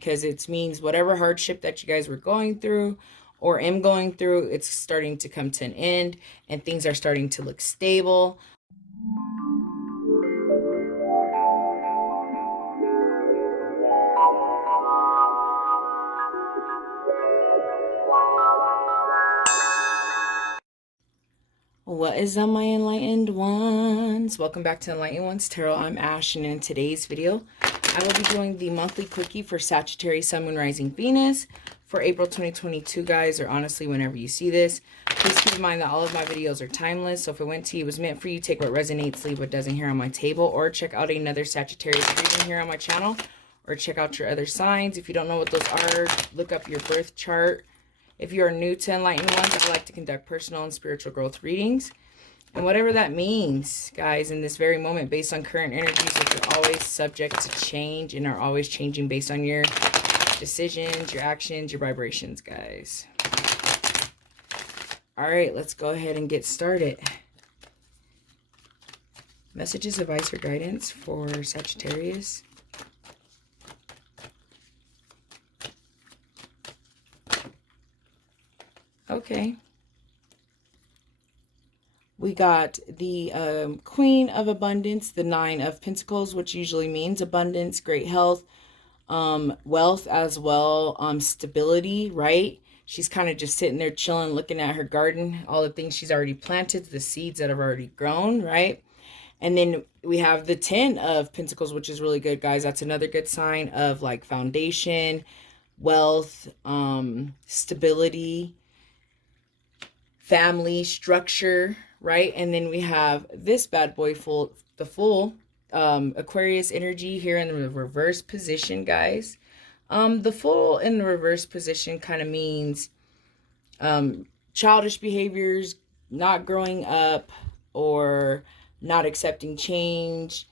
because it means whatever hardship that you guys were going through or am going through, it's starting to come to an end and things are starting to look stable. What is on my Enlightened Ones? Welcome back to Enlightened Ones Tarot. I'm Ash, and in today's video, I will be doing the monthly quickie for Sagittarius, Sun, Moon, Rising, Venus for April 2022, guys, or honestly, whenever you see this. Please keep in mind that all of my videos are timeless, so if it went to you, it was meant for you. Take what resonates, leave what doesn't here on my table, or check out another Sagittarius reading here on my channel, or check out your other signs. If you don't know what those are, look up your birth chart. If you are new to Enlightened Ones, I like to conduct personal and spiritual growth readings. And whatever that means, guys, in this very moment, based on current energies, which are always subject to change and are always changing based on your decisions, your actions, your vibrations, guys. All right, let's go ahead and get started. Messages, advice, or guidance for Sagittarius. Okay. We got the Queen of Abundance, the Nine of Pentacles, which usually means abundance, great health, wealth as well, stability, right? She's kind of just sitting there chilling, looking at her garden, all the things she's already planted, the seeds that have already grown, right? And then we have the 10 of Pentacles, which is really good, guys. That's another good sign of like foundation, wealth, stability, family structure, right? And then we have this bad boy, the Fool, Aquarius energy here in the reverse position, guys. The Fool in the reverse position kind of means childish behaviors, not growing up, or not accepting change,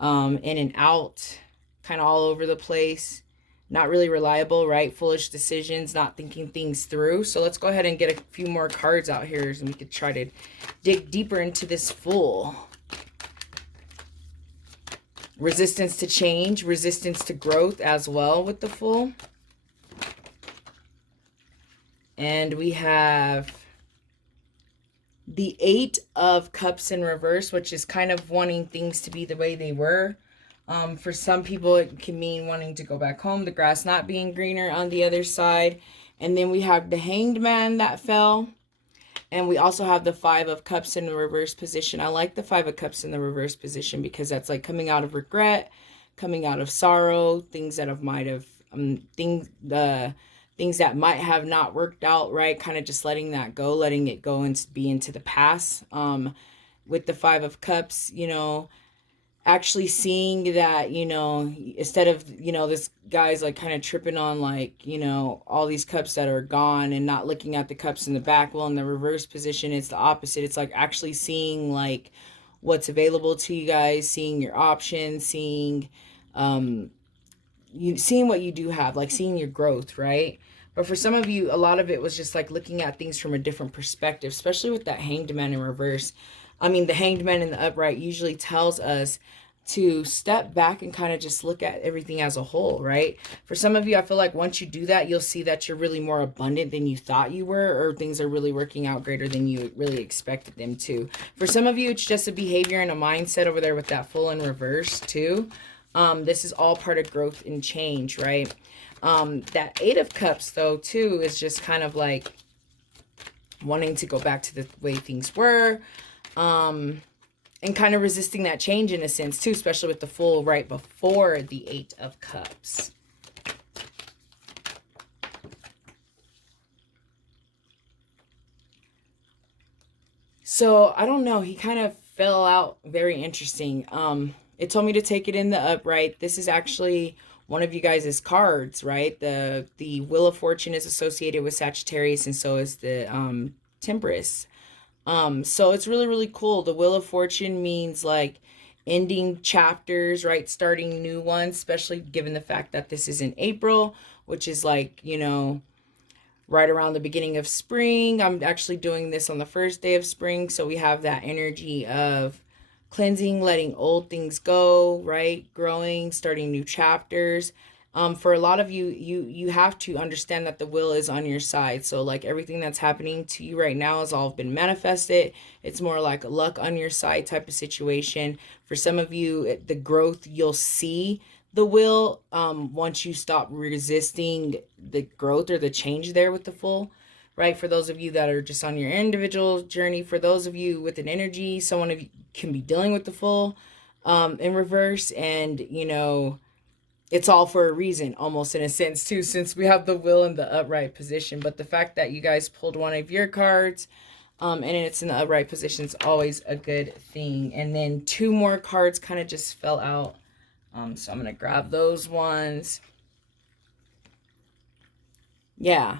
in and out, kind of all over the place. Not really reliable, right? Foolish decisions, not thinking things through. So let's go ahead and get a few more cards out here and we could try to dig deeper into this Fool. Resistance to change, resistance to growth as well with the Fool. And we have the 8 of Cups in reverse, which is kind of wanting things to be the way they were. For some people, it can mean wanting to go back home, the grass not being greener on the other side. And then we have the Hanged Man that fell. And we also have the 5 of Cups in the reverse position. I like the 5 of Cups in the reverse position because that's like coming out of regret, coming out of sorrow, things that might have, things that might have not worked out, right? Kind of just letting that go, letting it go and be into the past. With the 5 of Cups, you know, actually seeing that, you know, instead of, you know, this guy's like kind of tripping on like, you know, all these cups that are gone and not looking at the cups in the back. Well, in the reverse position, it's the opposite. It's like actually seeing like what's available to you guys, seeing your options, seeing what you do have, like seeing your growth, right? But for some of you, a lot of it was just like looking at things from a different perspective, especially with that Hanged Man in reverse. I mean, the Hanged Man in the upright usually tells us to step back and kind of just look at everything as a whole, right? For some of you, I feel like once you do that, you'll see that you're really more abundant than you thought you were, or things are really working out greater than you really expected them to. For some of you, it's just a behavior and a mindset over there with that Fool in reverse too. This is all part of growth and change, right? That 8 of Cups though too is just kind of like wanting to go back to the way things were, and kind of resisting that change in a sense too, especially with the Fool right before the 8 of Cups. So I don't know, he kind of fell out very interesting. It told me to take it in the upright. This is actually one of you guys' cards, right? The Wheel of Fortune is associated with Sagittarius, and so is the Temperance. So it's really, really cool. The Wheel of Fortune means like ending chapters, right? Starting new ones, especially given the fact that this is in April, which is like, you know, right around the beginning of spring. I'm actually doing this on the first day of spring. So we have that energy of cleansing, letting old things go, right? Growing, starting new chapters. For a lot of you, you have to understand that the will is on your side. So like everything that's happening to you right now has all been manifested. It's more like a luck on your side type of situation. For some of you, the growth, you'll see the will once you stop resisting the growth or the change there with the full, right? For those of you that are just on your individual journey, for those of you with an energy, someone of you can be dealing with the full in reverse, and you know, it's all for a reason, almost in a sense too, since we have the will in the upright position. But the fact that you guys pulled one of your cards and it's in the upright position is always a good thing. And then two more cards kind of just fell out, so I'm gonna grab those ones. Yeah,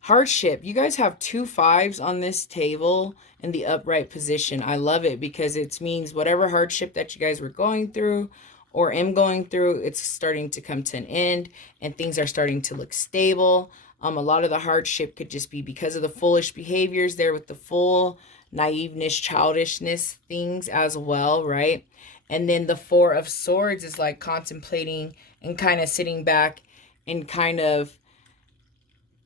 hardship. You guys have 2 5s on this table in the upright position. I love it because it means whatever hardship that you guys were going through or am going through, it's starting to come to an end and things are starting to look stable. A lot of the hardship could just be because of the foolish behaviors there with the full naiveness, childishness things as well, right? And then the 4 of Swords is like contemplating and kind of sitting back and kind of,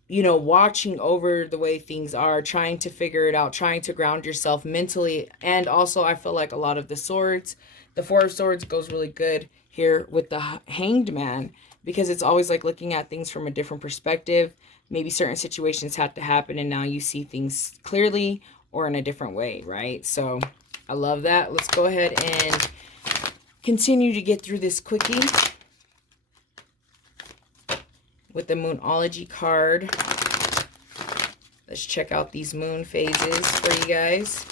you know, watching over the way things are, trying to figure it out, trying to ground yourself mentally. And also I feel like a lot of the swords, the 4 of Swords goes really good here with the Hanged Man, because it's always like looking at things from a different perspective. Maybe certain situations had to happen and now you see things clearly or in a different way, right? So I love that. Let's go ahead and continue to get through this quickie with the Moonology card. Let's check out these moon phases for you guys.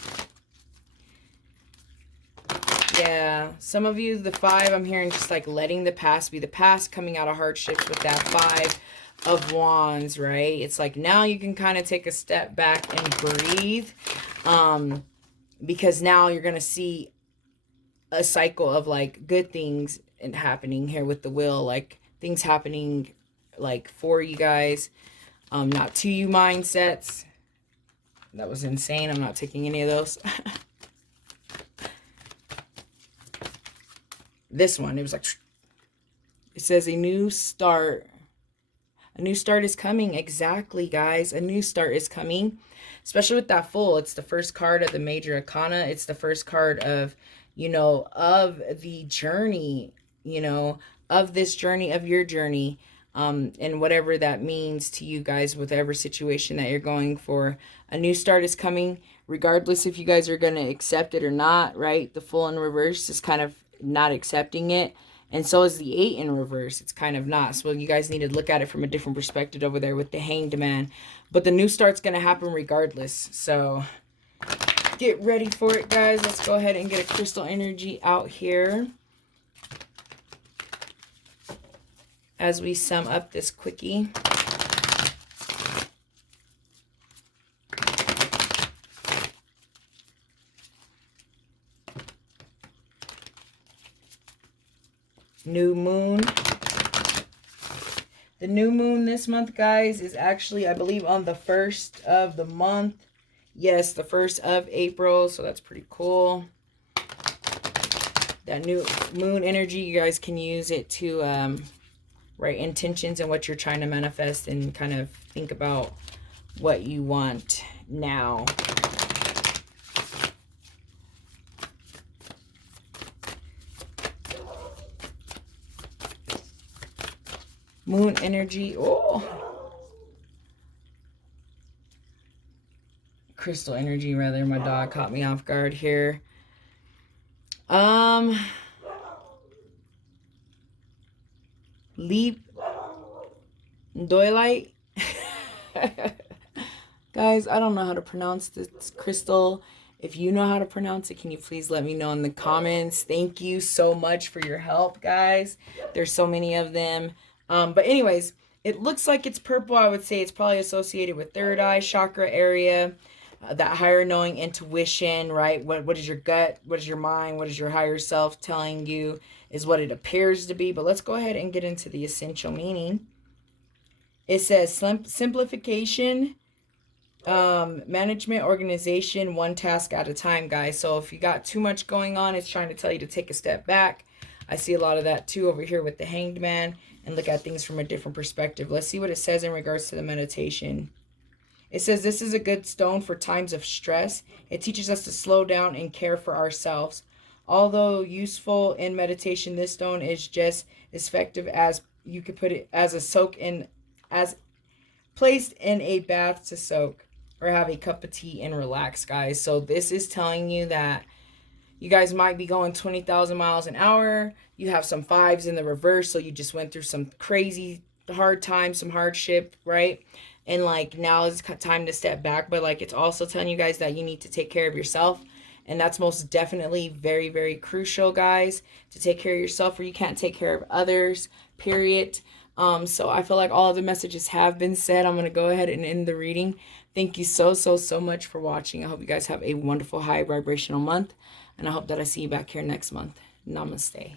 Yeah, some of you, the 5, I'm hearing just like letting the past be the past, coming out of hardships with that 5 of Wands, right? It's like now you can kind of take a step back and breathe, because now you're going to see a cycle of like good things and happening here with the Will, like things happening like for you guys, not to you mindsets. That was insane. I'm not taking any of those. This one, it was like, it says a new start. A new start is coming. Exactly, guys. A new start is coming. Especially with that full. It's the first card of the major arcana. It's the first card of, you know, of the journey, you know, of this journey, of your journey. And whatever that means to you guys, whatever situation that you're going for. A new start is coming, regardless if you guys are going to accept it or not, right? The full in reverse is kind of not accepting it, and so is the 8 in reverse. It's kind of not. So you guys need to look at it from a different perspective over there with the Hanged Man. But the new start's going to happen regardless. So get ready for it, guys. Let's go ahead and get a crystal energy out here as we sum up this quickie. New moon. The new moon this month, guys, is actually, I believe, on the 1st of the month. Yes, the 1st of April. So that's pretty cool. That new moon energy, you guys can use it to write intentions and what you're trying to manifest and kind of think about what you want now. Moon energy. Oh, crystal energy rather. My dog caught me off guard here. Leap Doylite. Guys, I don't know how to pronounce this crystal. If you know how to pronounce it, can you please let me know in the comments? Thank you so much for your help, guys. There's so many of them. But anyways, it looks like it's purple. I would say it's probably associated with third eye chakra area, that higher knowing, intuition, right? What is your gut? What is your mind? What is your higher self telling you is what it appears to be. But let's go ahead and get into the essential meaning. It says simplification, management, organization, one task at a time, guys. So if you got too much going on, it's trying to tell you to take a step back. I see a lot of that too over here with the Hanged Man. and look at things from a different perspective. Let's see what it says in regards to the meditation. It says this is a good stone for times of stress. It teaches us to slow down and care for ourselves. Although useful in meditation, this stone is just as effective as you could put it as a soak in, as placed in a bath to soak or have a cup of tea and relax, guys. So this is telling you that you guys might be going 20,000 miles an hour. You have some fives in the reverse, so you just went through some crazy hard time, some hardship, right? And like now it's time to step back, but like it's also telling you guys that you need to take care of yourself. And that's most definitely very, very crucial, guys, to take care of yourself, or you can't take care of others, period. So I feel like all of the messages have been said. I'm going to go ahead and end the reading. Thank you so much for watching. I hope you guys have a wonderful high vibrational month. And I hope that I see you back here next month. Namaste.